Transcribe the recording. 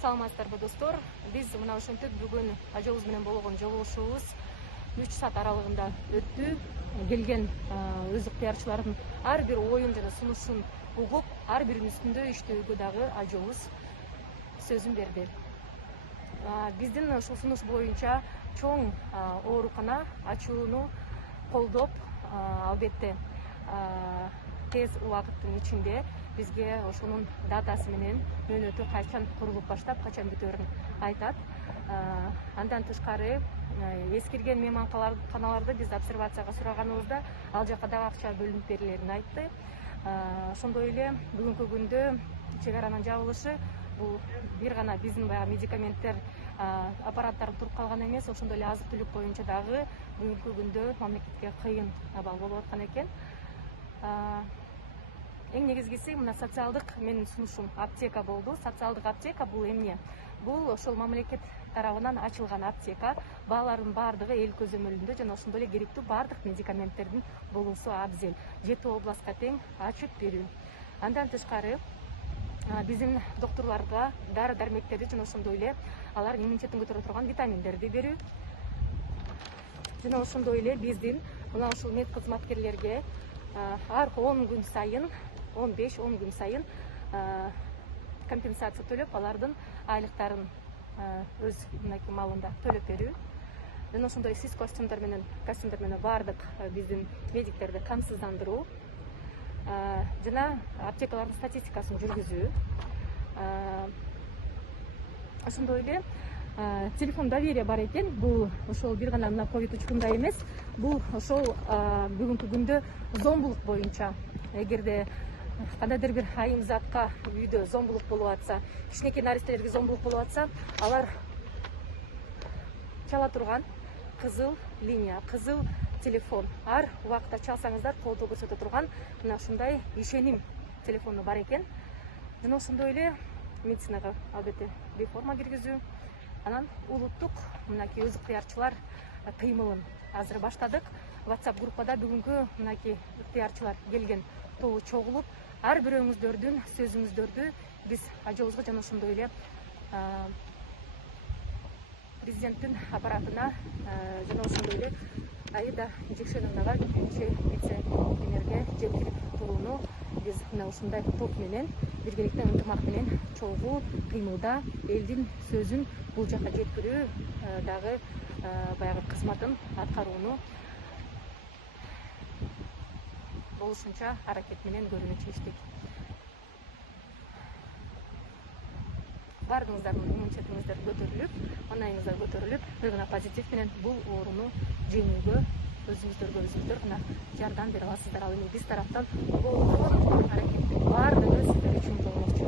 Саламатсыздарбы достор. Биз мына ошентип бүгүн ажалыбыз менен болгон жолугушуубуз 3 саат аралыгында өттү. Келген өз ыктыярчылардын ар бир оюн жана сунушун угуп, ар биринин үстүндө иштөөгө дагы ажалыбыз сөзүн берди. Биздин ушул сунуш боюнча чоң оорукана ачууну колдоп, албетте тез убакыттын ичинде бизге ошонун датасы менен мөөнөтү качан курулуп баштап, качан бүтөөрүн айтат. Андан тышкары эскирген мейманканаларды биз обсервацияга сураганыбызда ал жака дагы акча бөлүнүп берилерин айтты. Ошондой эле бүгүнкү күндө чек аранын жабылышы бул бир гана биздин баягы медикаменттер, аппараттар туруп калган эмес, ошондой эле азык түлүк боюнча дагы бүгүнкү күндө мамлекетке кыйын абал болуп аткан экен. Эң негизгиси мына социалдык менин сунушум аптека болду. Социалдык аптека бул эмне? Бул ошол мамлекет тарабынан ачылган аптека. Баалардын баардыгы эл көзөмөлүндө жана ошондой эле керектүү баардык медикаменттердин болуусу абзел. 7 областка тең ачып берүү. Андан тышкары биздин доктурларга дары дармектерди жана ошондой эле алар иммунитеттин көтөрө турган витаминдерди берүү. Жана ошондой эле биздин мына ушул мед кызматкерлерге ар 10 күн сайын 15-10 күн сайын компенсация төлөп, алардын айлыктарын өз мынакей малында төлөп берүү. Жана ошондой сиз костюмдар менен баардык биздин медиктерди камсыздандыруу жана аптекалардын статистикасын жүргүзүү. Ошондой эле телефон доверия бар экен. Бул ошол бир гана мына ковид учурунда эмес, бул ошол бүгүнкү күндө зомбулук боюнча эгерде кандайдыр бир айым затка үйдө зомбулук болуп атса, кичинекей наристелерге зомбулук болуп атса, алар чала турган кызыл линия, кызыл телефон. Ар убакытта чалсаңыздар колдоо көрсөтө турган мына ушундай ишеним телефону бар экен. Жана ошондой эле медицинага албетте реформа киргизүү. Анан улуттук мынакей өз ыктыярчылар кыймылын азыр баштадык. WhatsApp группада бүгүнкү мынакей ыктыярчылар келген тобу чогулуп, ар бирөөңүздөрдүн сөзүңүздөрдү биз ажалыбызга жана ошондой эле президенттин аппаратына жана ошондой эле Аида Жекшеновага, вице-премьерге жеткирип турууну биз мына ушундай топ менен биргеликте ынтымак менен чогуу кыймылда элдин сөзүн бул жака жеткирүү дагы баягы кызматын аткарууну болушунча аракет менен көрүүнү чечтик. Баардыгыңыздардын иммунитетиңиздер көтөрүлүп, маанайыңыздар көтөрүлүп, бир гана позитив менен бул ооруну жеңүүгө өзүңүздөр гана жардам бере аласыздар. Ал эми биз тараптан аракеттин баардыгы сиздер үчүн болмокчу.